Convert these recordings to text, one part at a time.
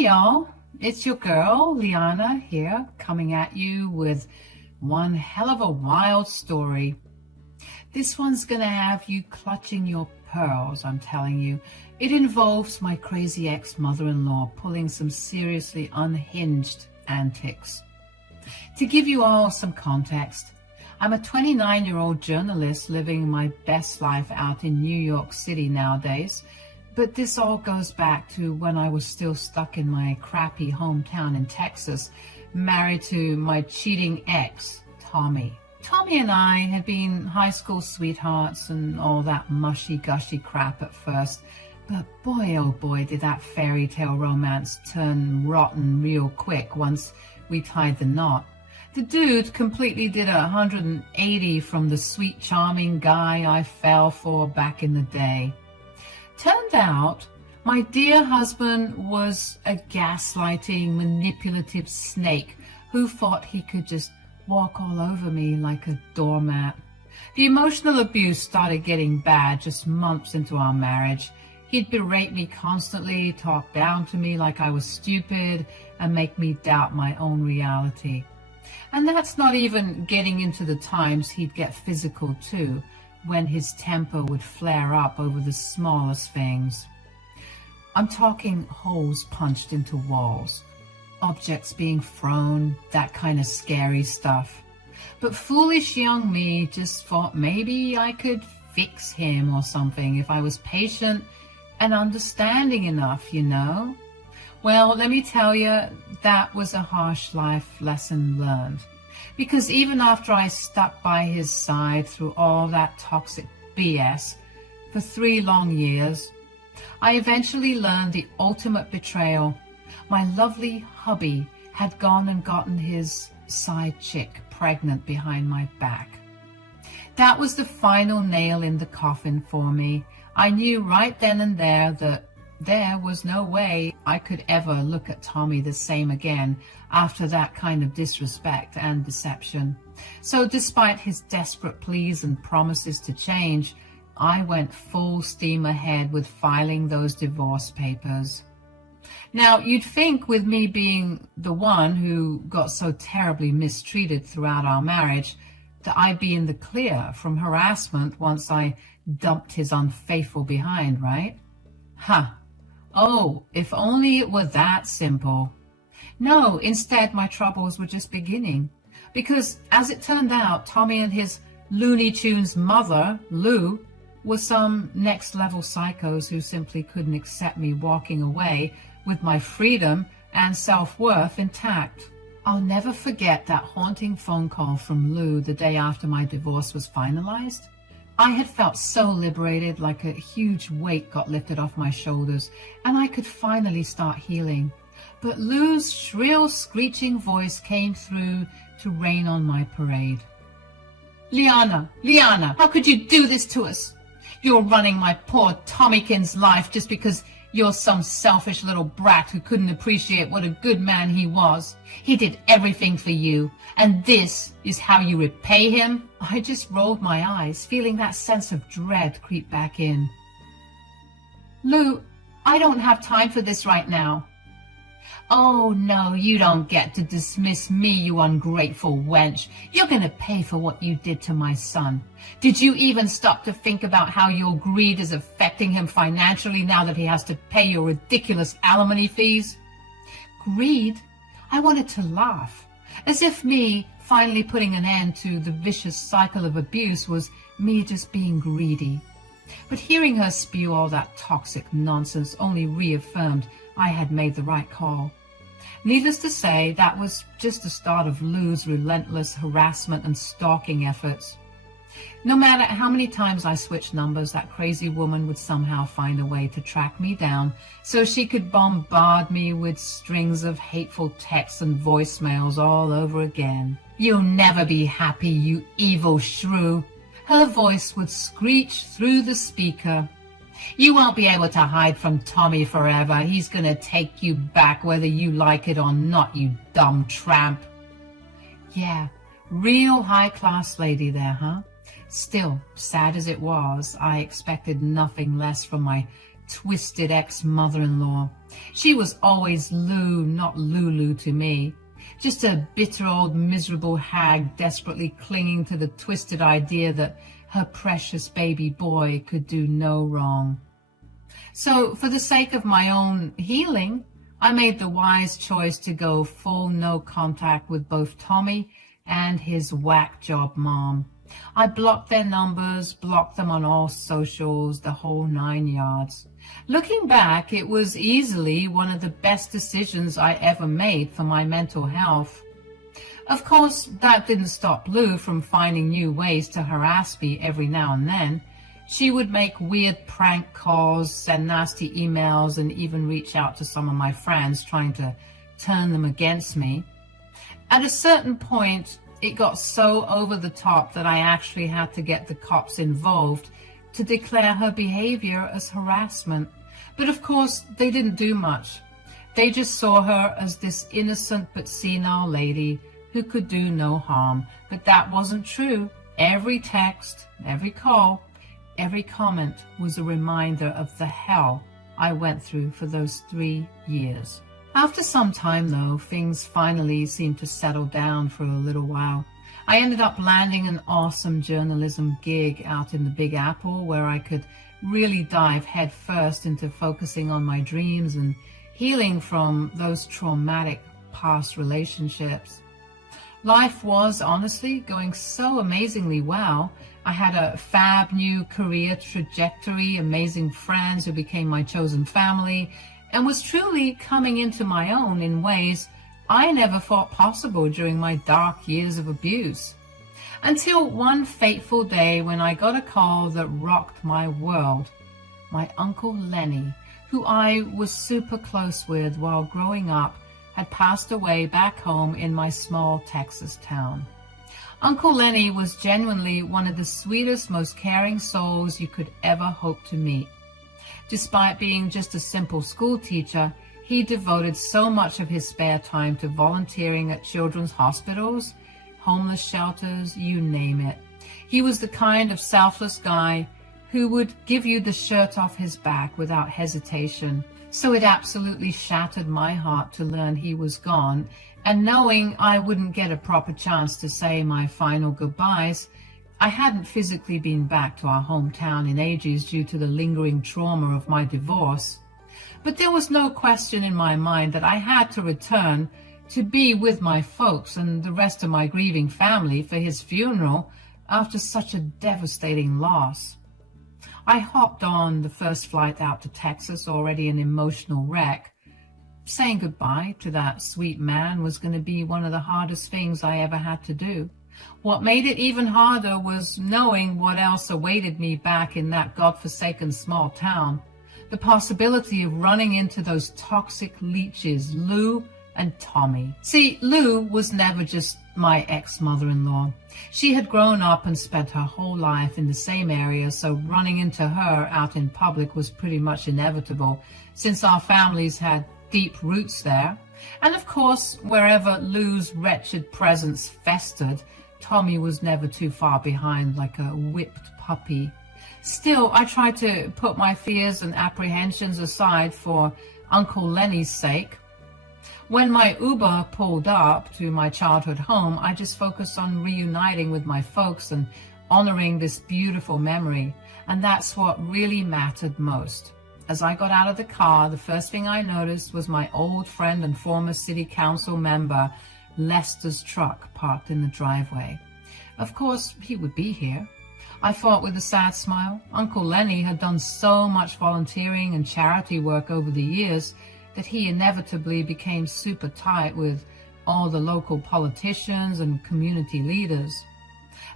Hey y'all, it's your girl Liana here, coming at you with one hell of a wild story. This one's gonna have you clutching your pearls, I'm telling you. It involves my crazy ex-mother-in-law pulling some seriously unhinged antics. To give you all some context, I'm a 29-year-old journalist living my best life out in New York City nowadays. But this all goes back to when I was still stuck in my crappy hometown in Texas, married to my cheating ex, Tommy. Tommy and I had been high school sweethearts and all that mushy-gushy crap at first, but boy oh boy did that fairy tale romance turn rotten real quick once we tied the knot. The dude completely did a 180 from the sweet charming guy I fell for back in the day. Turned out, my dear husband was a gaslighting, manipulative snake who thought he could just walk all over me like a doormat. The emotional abuse started getting bad just months into our marriage. He'd berate me constantly, talk down to me like I was stupid, and make me doubt my own reality. And that's not even getting into the times he'd get physical too, when his temper would flare up over the smallest things. I'm talking holes punched into walls, objects being thrown, that kind of scary stuff. But foolish young me just thought maybe I could fix him or something if I was patient and understanding enough, you know? Well, let me tell you, that was a harsh life lesson learned. Because even after I stuck by his side through all that toxic BS for 3 long years, I eventually learned the ultimate betrayal. My lovely hubby had gone and gotten his side chick pregnant behind my back. That was the final nail in the coffin for me. I knew right then and there that there was no way I could ever look at Tommy the same again after that kind of disrespect and deception. So despite his desperate pleas and promises to change, I went full steam ahead with filing those divorce papers. Now, you'd think with me being the one who got so terribly mistreated throughout our marriage that I'd be in the clear from harassment once I dumped his unfaithful behind, right? Oh, if only it were that simple. No, instead my troubles were just beginning. Because, as it turned out, Tommy and his Looney Tunes mother, Lou, were some next-level psychos who simply couldn't accept me walking away with my freedom and self-worth intact. I'll never forget that haunting phone call from Lou the day after my divorce was finalized. I had felt so liberated, like a huge weight got lifted off my shoulders, and I could finally start healing. But Lou's shrill, screeching voice came through to rain on my parade. Liana, how could you do this to us? You're running my poor Tommykins' life just because you're some selfish little brat who couldn't appreciate what a good man he was. He did everything for you, and this is how you repay him? I just rolled my eyes, feeling that sense of dread creep back in. Lou, I don't have time for this right now. Oh, no, you don't get to dismiss me, you ungrateful wench. You're going to pay for what you did to my son. Did you even stop to think about how your greed is affecting him financially now that he has to pay your ridiculous alimony fees? Greed? I wanted to laugh, as if me finally putting an end to the vicious cycle of abuse was me just being greedy. But hearing her spew all that toxic nonsense only reaffirmed I had made the right call. Needless to say, that was just the start of Lou's relentless harassment and stalking efforts. No matter how many times I switched numbers, that crazy woman would somehow find a way to track me down so she could bombard me with strings of hateful texts and voicemails all over again. You'll never be happy, you evil shrew. Her voice would screech through the speaker. You won't be able to hide from Tommy forever. He's going to take you back whether you like it or not, you dumb tramp. Yeah, real high-class lady there, huh? Still, sad as it was, I expected nothing less from my twisted ex-mother-in-law. She was always Lou, not Lulu to me. Just a bitter old miserable hag desperately clinging to the twisted idea that her precious baby boy could do no wrong. So for the sake of my own healing, I made the wise choice to go full no contact with both Tommy and his whack job mom. I blocked their numbers, blocked them on all socials, the whole 9 yards. Looking back, it was easily one of the best decisions I ever made for my mental health. Of course, that didn't stop Lou from finding new ways to harass me every now and then. She would make weird prank calls, send nasty emails, and even reach out to some of my friends trying to turn them against me. At a certain point, it got so over the top that I actually had to get the cops involved to declare her behavior as harassment. But of course, they didn't do much. They just saw her as this innocent but senile lady who could do no harm. But that wasn't true. Every text, every call, every comment was a reminder of the hell I went through for those 3 years. After some time, though, things finally seemed to settle down for a little while. I ended up landing an awesome journalism gig out in the Big Apple where I could really dive headfirst into focusing on my dreams and healing from those traumatic past relationships. Life was honestly going so amazingly well. I had a fab new career trajectory, amazing friends who became my chosen family, and was truly coming into my own in ways I never thought possible during my dark years of abuse. Until one fateful day when I got a call that rocked my world. My Uncle Lenny, who I was super close with while growing up, had passed away back home in my small Texas town. Uncle Lenny was genuinely one of the sweetest, most caring souls you could ever hope to meet. Despite being just a simple school teacher, he devoted so much of his spare time to volunteering at children's hospitals, homeless shelters, you name it. He was the kind of selfless guy who would give you the shirt off his back without hesitation. So it absolutely shattered my heart to learn he was gone, and knowing I wouldn't get a proper chance to say my final goodbyes. I hadn't physically been back to our hometown in ages due to the lingering trauma of my divorce. But there was no question in my mind that I had to return to be with my folks and the rest of my grieving family for his funeral after such a devastating loss. I hopped on the first flight out to Texas, already an emotional wreck. Saying goodbye to that sweet man was going to be one of the hardest things I ever had to do. What made it even harder was knowing what else awaited me back in that godforsaken small town. The possibility of running into those toxic leeches, Lou and Tommy. See, Lou was never just my ex-mother-in-law. She had grown up and spent her whole life in the same area, so running into her out in public was pretty much inevitable, since our families had deep roots there. And of course, wherever Lou's wretched presence festered, Tommy was never too far behind like a whipped puppy. Still, I tried to put my fears and apprehensions aside for Uncle Lenny's sake. When my Uber pulled up to my childhood home, I just focused on reuniting with my folks and honoring this beautiful memory. And that's what really mattered most. As I got out of the car, the first thing I noticed was my old friend and former city council member, Lester's truck parked in the driveway. Of course, he would be here. I thought with a sad smile. Uncle Lenny had done so much volunteering and charity work over the years that he inevitably became super tight with all the local politicians and community leaders.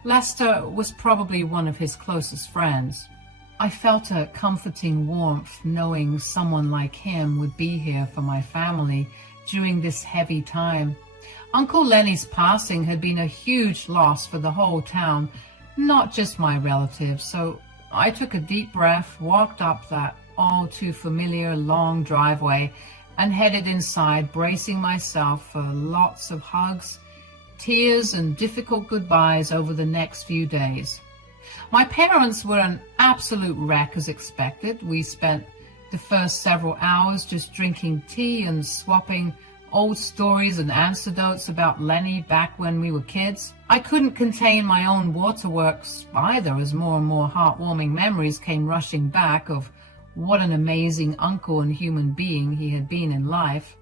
Lester was probably one of his closest friends. I felt a comforting warmth knowing someone like him would be here for my family during this heavy time. Uncle Lenny's passing had been a huge loss for the whole town, not just my relatives, so I took a deep breath, walked up that all too familiar long driveway, and headed inside, bracing myself for lots of hugs, tears, and difficult goodbyes over the next few days. My parents were an absolute wreck as expected. We spent the first several hours just drinking tea and swapping old stories and anecdotes about Lenny back when we were kids. I couldn't contain my own waterworks either, as more and more heartwarming memories came rushing back of what an amazing uncle and human being he had been in life.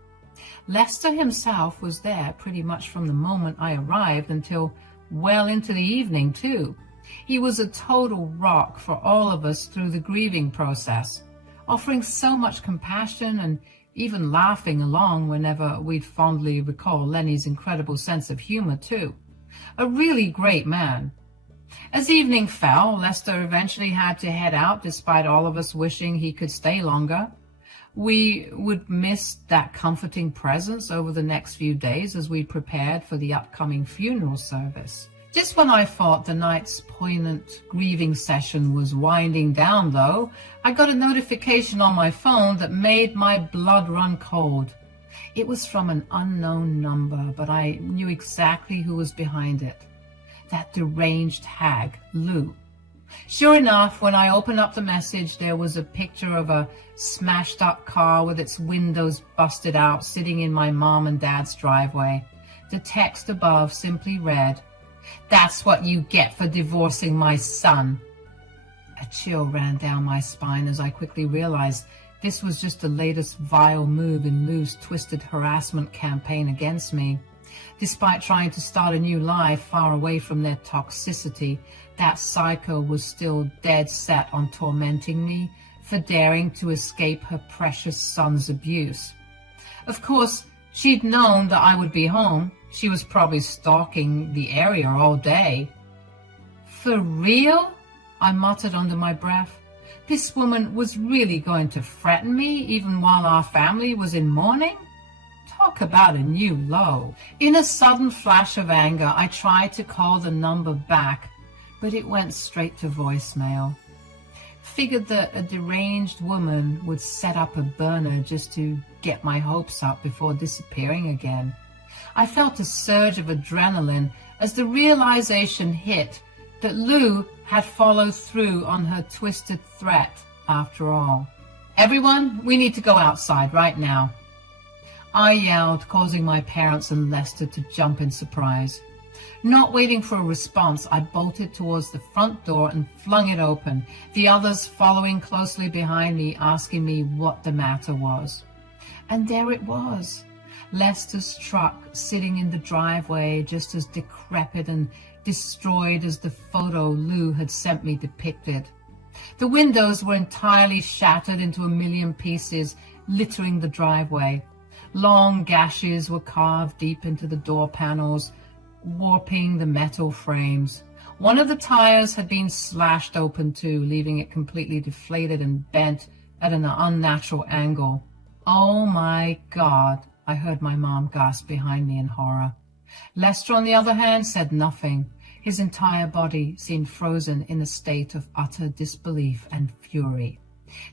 Lester himself was there pretty much from the moment I arrived until well into the evening, too. He was a total rock for all of us through the grieving process, offering so much compassion and even laughing along whenever we'd fondly recall Lenny's incredible sense of humor, too. A really great man. As evening fell, Lester eventually had to head out despite all of us wishing he could stay longer. We would miss that comforting presence over the next few days as we prepared for the upcoming funeral service. Just when I thought the night's poignant grieving session was winding down, though, I got a notification on my phone that made my blood run cold. It was from an unknown number, but I knew exactly who was behind it. That deranged hag, Lou. Sure enough, when I opened up the message, there was a picture of a smashed-up car with its windows busted out sitting in my mom and dad's driveway. The text above simply read, "That's what you get for divorcing my son." A chill ran down my spine as I quickly realized this was just the latest vile move in Lou's twisted harassment campaign against me. Despite trying to start a new life far away from their toxicity, that psycho was still dead set on tormenting me for daring to escape her precious son's abuse. Of course, she'd known that I would be home. She was probably stalking the area all day. "For real?" I muttered under my breath. This woman was really going to threaten me even while our family was in mourning? Talk about a new low. In a sudden flash of anger, I tried to call the number back, but it went straight to voicemail. Figured that a deranged woman would set up a burner just to get my hopes up before disappearing again. I felt a surge of adrenaline as the realization hit that Lou had followed through on her twisted threat after all. "Everyone, we need to go outside right now," I yelled, causing my parents and Lester to jump in surprise. Not waiting for a response, I bolted towards the front door and flung it open, the others following closely behind me, asking me what the matter was. And there it was, Lester's truck sitting in the driveway, just as decrepit and destroyed as the photo Lou had sent me depicted. The windows were entirely shattered into a million pieces, littering the driveway. Long gashes were carved deep into the door panels, warping the metal frames. One of the tires had been slashed open too, leaving it completely deflated and bent at an unnatural angle. "Oh my God," I heard my mom gasp behind me in horror. Lester, on the other hand, said nothing. His entire body seemed frozen in a state of utter disbelief and fury.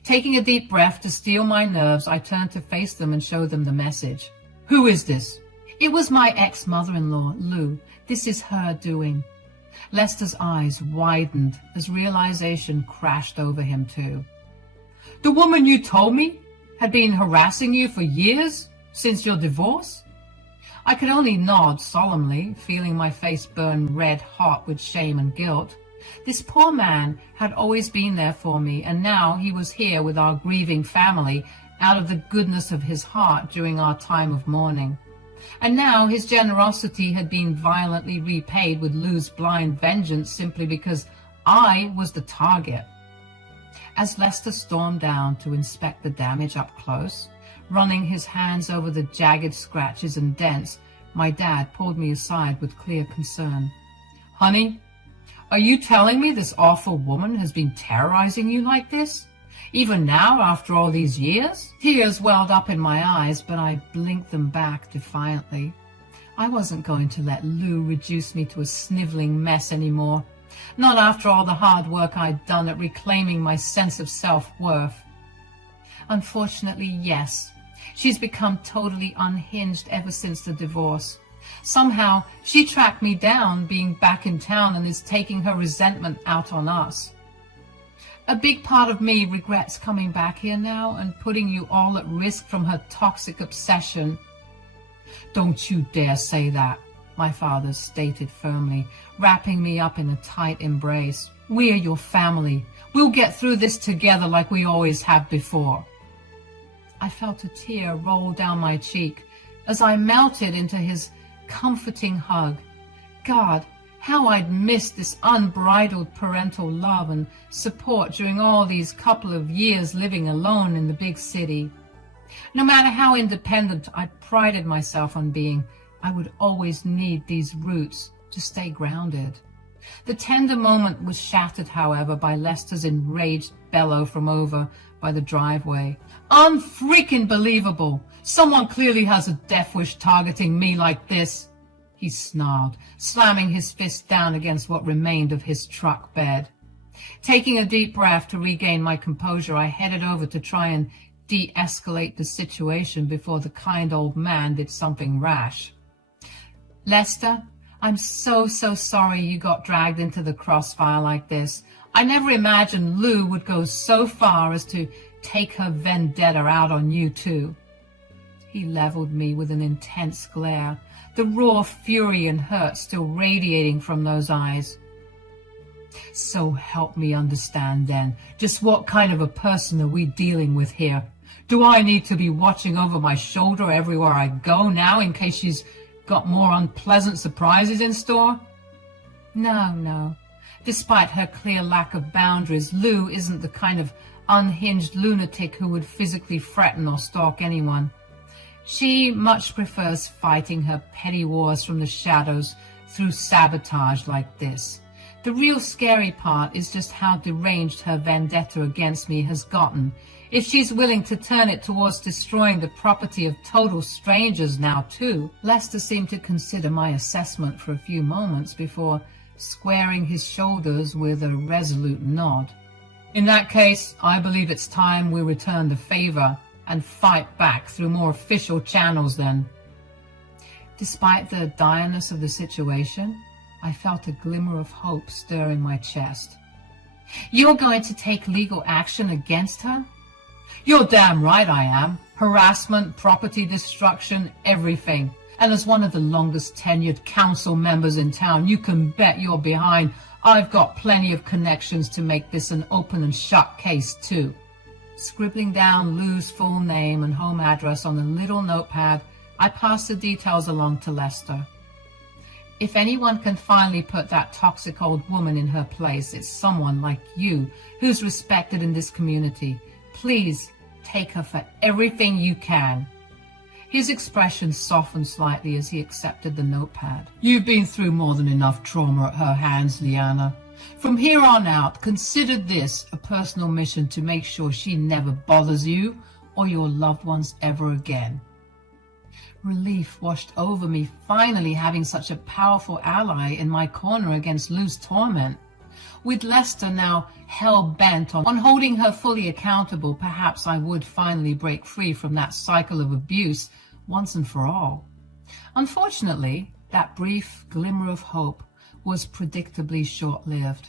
Taking a deep breath to steel my nerves, I turned to face them and show them the message. "Who is this?" "It was my ex-mother-in-law, Lou. This is her doing." Lester's eyes widened as realization crashed over him too. "The woman you told me had been harassing you for years, since your divorce?" I could only nod solemnly, feeling my face burn red hot with shame and guilt. This poor man had always been there for me, and now he was here with our grieving family out of the goodness of his heart during our time of mourning. And now his generosity had been violently repaid with Lou's blind vengeance simply because I was the target. As Lester stormed down to inspect the damage up close, running his hands over the jagged scratches and dents, my dad pulled me aside with clear concern. "Honey, are you telling me this awful woman has been terrorizing you like this? Even now, after all these years?" Tears welled up in my eyes, but I blinked them back defiantly. I wasn't going to let Lou reduce me to a sniveling mess anymore. Not after all the hard work I'd done at reclaiming my sense of self-worth. Unfortunately, yes. She's become totally unhinged ever since the divorce. Somehow, she tracked me down being back in town and is taking her resentment out on us. A big part of me regrets coming back here now and putting you all at risk from her toxic obsession. Don't you dare say that, my father stated firmly, wrapping me up in a tight embrace. We're your family. We'll get through this together like we always have before. I felt a tear roll down my cheek as I melted into his comforting hug. God, how I'd missed this unbridled parental love and support during all these couple of years living alone in the big city. No matter how independent I prided myself on being, I would always need these roots to stay grounded. The tender moment was shattered, however, by Lester's enraged bellow from over by the driveway. Unfreaking believable! Someone clearly has a death wish targeting me like this, he snarled, slamming his fist down against what remained of his truck bed. Taking a deep breath to regain my composure, I headed over to try and de-escalate the situation before the kind old man did something rash. Lester, I'm so sorry you got dragged into the crossfire like this. I never imagined Lou would go so far as to take her vendetta out on you too. He leveled me with an intense glare, the raw fury and hurt still radiating from those eyes. So help me understand then, just what kind of a person are we dealing with here? Do I need to be watching over my shoulder everywhere I go now in case she's got more unpleasant surprises in store? No. Despite her clear lack of boundaries, Lou isn't the kind of unhinged lunatic who would physically threaten or stalk anyone. She much prefers fighting her petty wars from the shadows through sabotage like this. The real scary part is just how deranged her vendetta against me has gotten. If she's willing to turn it towards destroying the property of total strangers now too. Lester seemed to consider my assessment for a few moments before squaring his shoulders with a resolute nod. In that case, I believe it's time we return the favor and fight back through more official channels then. Despite the direness of the situation, I felt a glimmer of hope stir in my chest. You're going to take legal action against her? You're damn right I am. Harassment, property destruction, everything. And as one of the longest tenured council members in town, you can bet you're behind. I've got plenty of connections to make this an open and shut case too. Scribbling down Lou's full name and home address on a little notepad, I passed the details along to Lester. If anyone can finally put that toxic old woman in her place, it's someone like you who's respected in this community. Please take her for everything you can. His expression softened slightly as he accepted the notepad. You've been through more than enough trauma at her hands, Liana. From here on out, consider this a personal mission to make sure she never bothers you or your loved ones ever again. Relief washed over me, finally having such a powerful ally in my corner against Lou's torment. With Lester now hell-bent on holding her fully accountable, perhaps I would finally break free from that cycle of abuse once and for all. Unfortunately, that brief glimmer of hope was predictably short-lived,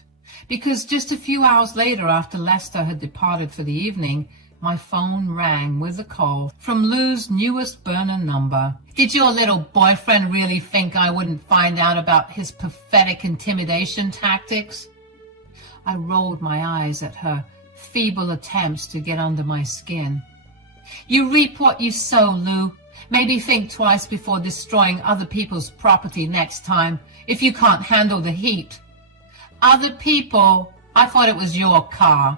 because just a few hours later, after Lester had departed for the evening, my phone rang with a call from Lou's newest burner number. Did your little boyfriend really think I wouldn't find out about his pathetic intimidation tactics? I rolled my eyes at her feeble attempts to get under my skin. You reap what you sow, Lou. Maybe think twice before destroying other people's property next time, if you can't handle the heat. Other people? I thought it was your car.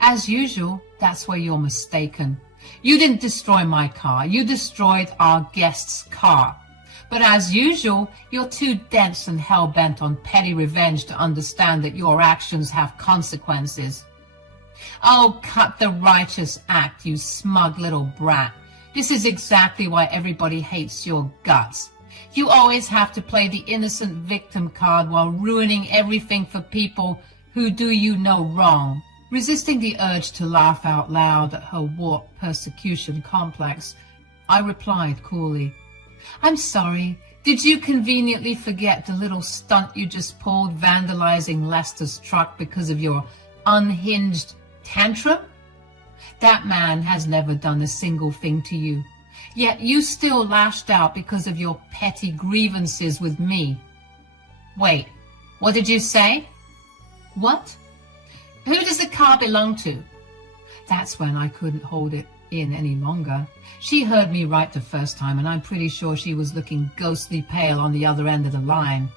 As usual, that's where you're mistaken. You didn't destroy my car. You destroyed our guest's car. But as usual, you're too dense and hell-bent on petty revenge to understand that your actions have consequences. Oh, cut the righteous act, you smug little brat. This is exactly why everybody hates your guts. You always have to play the innocent victim card while ruining everything for people who do you no wrong. Resisting the urge to laugh out loud at her warped persecution complex, I replied coolly, I'm sorry, did you conveniently forget the little stunt you just pulled vandalizing Lester's truck because of your unhinged tantrum? That man has never done a single thing to you, yet you still lashed out because of your petty grievances with me. Wait, what did you say? What? Who does the car belong to? That's when I couldn't hold it in any longer. She heard me right the first time, and I'm pretty sure she was looking ghostly pale on the other end of the line.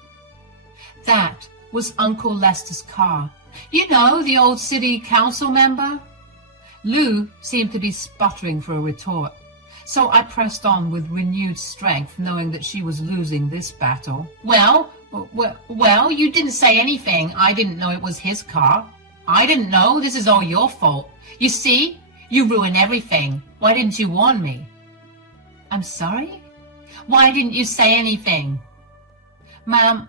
That was Uncle Lester's car. You know, the old city council member? Lou seemed to be sputtering for a retort, so I pressed on with renewed strength, knowing that she was losing this battle. Well, you didn't say anything. I didn't know it was his car. I didn't know. This is all your fault. You see, you ruined everything. Why didn't you warn me? I'm sorry? Why didn't you say anything? Ma'am,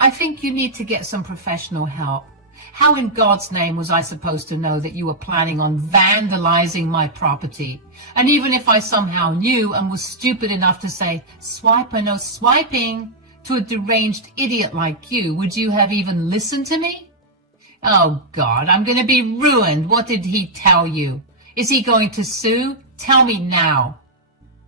I think you need to get some professional help. How in God's name was I supposed to know that you were planning on vandalizing my property? And even if I somehow knew and was stupid enough to say, swipe or no swiping, to a deranged idiot like you, would you have even listened to me? Oh God, I'm going to be ruined. What did he tell you? Is he going to sue? Tell me now.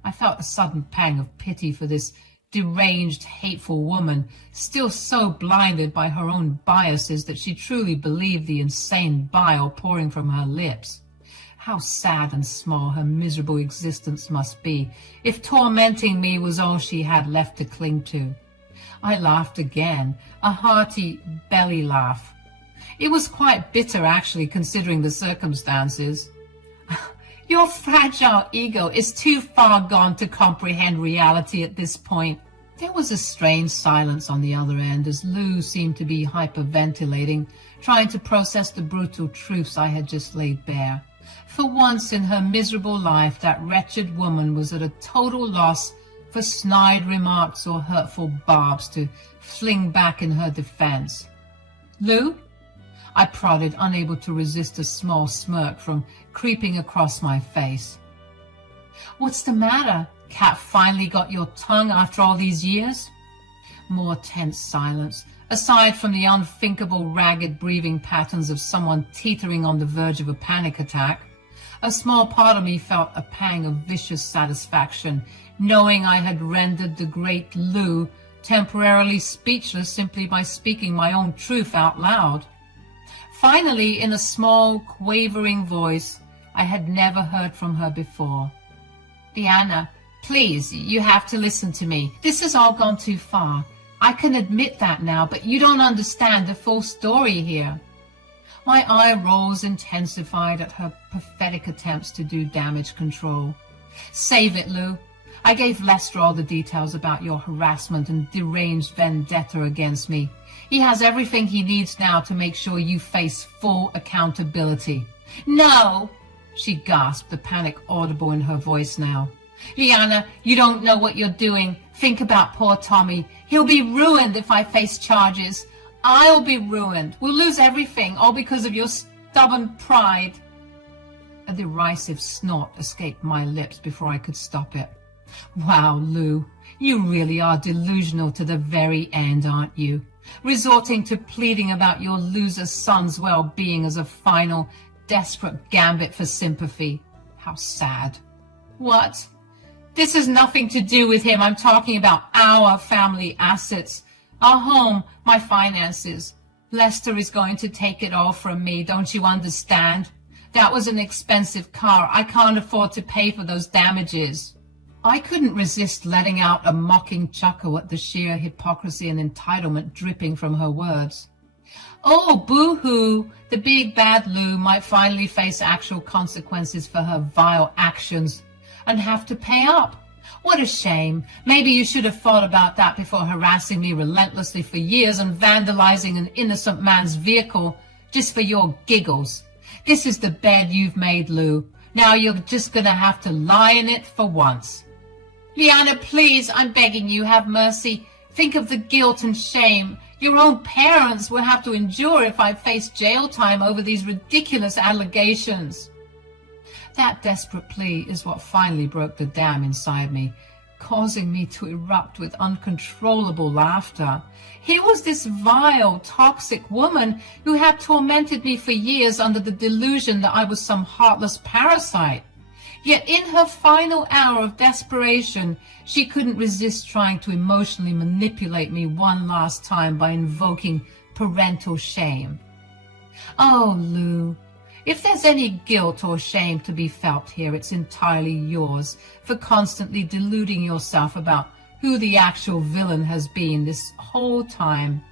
I felt a sudden pang of pity for this deranged, hateful woman, still so blinded by her own biases that she truly believed the insane bile pouring from her lips. How sad and small her miserable existence must be, if tormenting me was all she had left to cling to. I laughed again, a hearty belly laugh. It was quite bitter, actually, considering the circumstances. Your fragile ego is too far gone to comprehend reality at this point. There was a strange silence on the other end as Lou seemed to be hyperventilating, trying to process the brutal truths I had just laid bare. For once in her miserable life, that wretched woman was at a total loss for snide remarks or hurtful barbs to fling back in her defense. Lou? I prodded, unable to resist a small smirk from creeping across my face. What's the matter? Cat, finally got your tongue after all these years? More tense silence, aside from the unthinkable ragged breathing patterns of someone teetering on the verge of a panic attack. A small part of me felt a pang of vicious satisfaction, knowing I had rendered the great Lou temporarily speechless simply by speaking my own truth out loud. Finally, in a small, quavering voice I had never heard from her before. Leanna, please, you have to listen to me. This has all gone too far. I can admit that now, but you don't understand the full story here. My eye rolls intensified at her pathetic attempts to do damage control. Save it, Lou. I gave Lester all the details about your harassment and deranged vendetta against me. He has everything he needs now to make sure you face full accountability. No, she gasped, the panic audible in her voice now. Leanna, you don't know what you're doing. Think about poor Tommy. He'll be ruined if I face charges. I'll be ruined. We'll lose everything, all because of your stubborn pride. A derisive snort escaped my lips before I could stop it. Wow, Lou, you really are delusional to the very end, aren't you? Resorting to pleading about your loser son's well-being as a final, desperate gambit for sympathy. How sad. What? This has nothing to do with him. I'm talking about our family assets. Our home, my finances. Lester is going to take it all from me, don't you understand? That was an expensive car. I can't afford to pay for those damages. I couldn't resist letting out a mocking chuckle at the sheer hypocrisy and entitlement dripping from her words. Oh, boo-hoo! The big bad Lou might finally face actual consequences for her vile actions and have to pay up. What a shame. Maybe you should have thought about that before harassing me relentlessly for years and vandalizing an innocent man's vehicle just for your giggles. This is the bed you've made, Lou. Now you're just going to have to lie in it for once. Leanna, please, I'm begging you, have mercy. Think of the guilt and shame your own parents will have to endure if I face jail time over these ridiculous allegations. That desperate plea is what finally broke the dam inside me. causing me to erupt with uncontrollable laughter. Here was this vile, toxic woman who had tormented me for years under the delusion that I was some heartless parasite. Yet in her final hour of desperation, she couldn't resist trying to emotionally manipulate me one last time by invoking parental shame. Oh, Lou, if there's any guilt or shame to be felt here, it's entirely yours for constantly deluding yourself about who the actual villain has been this whole time.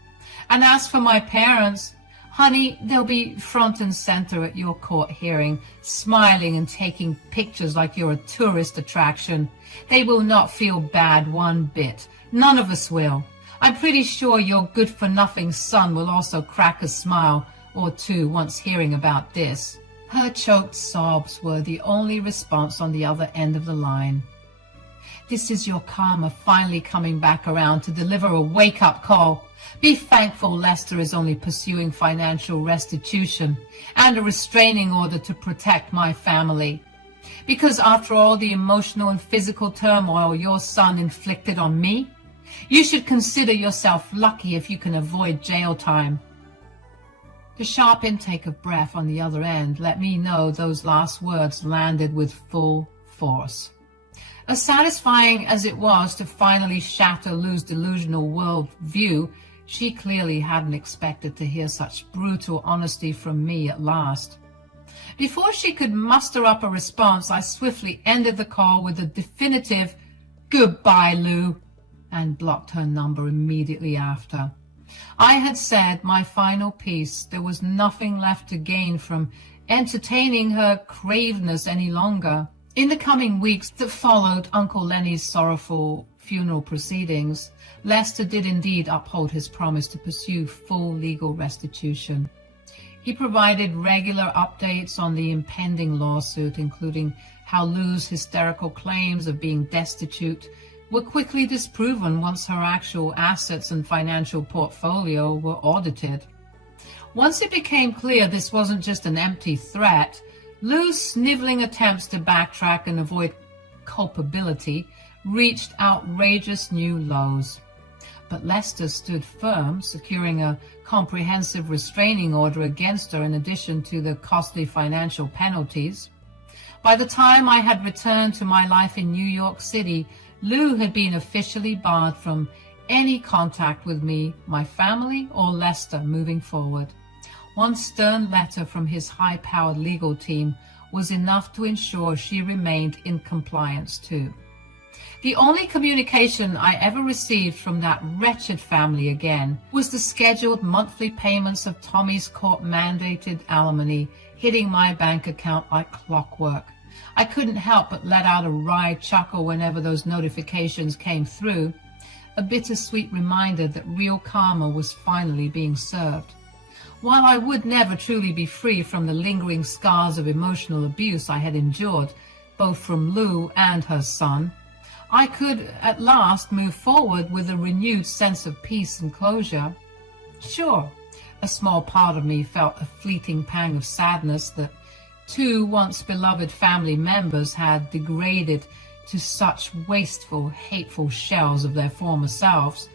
And as for my parents, honey, they'll be front and center at your court hearing, smiling and taking pictures like you're a tourist attraction. They will not feel bad one bit. None of us will. I'm pretty sure your good-for-nothing son will also crack a smile or two once hearing about this. Her choked sobs were the only response on the other end of the line. This is your karma finally coming back around to deliver a wake-up call. Be thankful Lester is only pursuing financial restitution and a restraining order to protect my family. Because after all the emotional and physical turmoil your son inflicted on me, you should consider yourself lucky if you can avoid jail time. The sharp intake of breath on the other end let me know those last words landed with full force. As satisfying as it was to finally shatter Lou's delusional world view, she clearly hadn't expected to hear such brutal honesty from me at last. Before she could muster up a response, I swiftly ended the call with a definitive "Goodbye, Lou," and blocked her number immediately after. I had said my final piece. There was nothing left to gain from entertaining her craveness any longer. In the coming weeks that followed Uncle Lenny's sorrowful funeral proceedings, Lester did indeed uphold his promise to pursue full legal restitution. He provided regular updates on the impending lawsuit, including how Lou's hysterical claims of being destitute were quickly disproven once her actual assets and financial portfolio were audited. Once it became clear this wasn't just an empty threat, Lou's sniveling attempts to backtrack and avoid culpability reached outrageous new lows. But Lester stood firm, securing a comprehensive restraining order against her in addition to the costly financial penalties. By the time I had returned to my life in New York City, Lou had been officially barred from any contact with me, my family, or Lester moving forward. One stern letter from his high-powered legal team was enough to ensure she remained in compliance too. The only communication I ever received from that wretched family again was the scheduled monthly payments of Tommy's court-mandated alimony hitting my bank account like clockwork. I couldn't help but let out a wry chuckle whenever those notifications came through, a bittersweet reminder that real karma was finally being served. While I would never truly be free from the lingering scars of emotional abuse I had endured, both from Lou and her son, I could at last move forward with a renewed sense of peace and closure. Sure, a small part of me felt a fleeting pang of sadness that two once beloved family members had degraded to such wasteful, hateful shells of their former selves,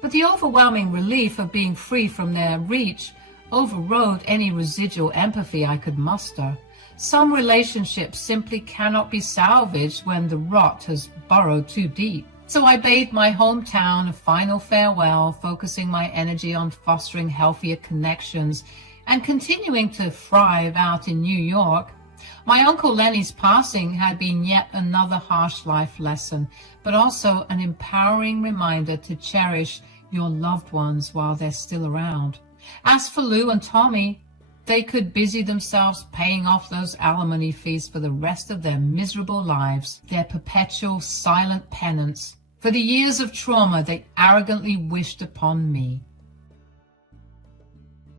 but the overwhelming relief of being free from their reach overrode any residual empathy I could muster. Some relationships simply cannot be salvaged when the rot has burrowed too deep. So I bade my hometown a final farewell, focusing my energy on fostering healthier connections and continuing to thrive out in New York. My Uncle Lenny's passing had been yet another harsh life lesson, but also an empowering reminder to cherish your loved ones while they're still around. As for Lou and Tommy, they could busy themselves paying off those alimony fees for the rest of their miserable lives, their perpetual silent penance for the years of trauma they arrogantly wished upon me.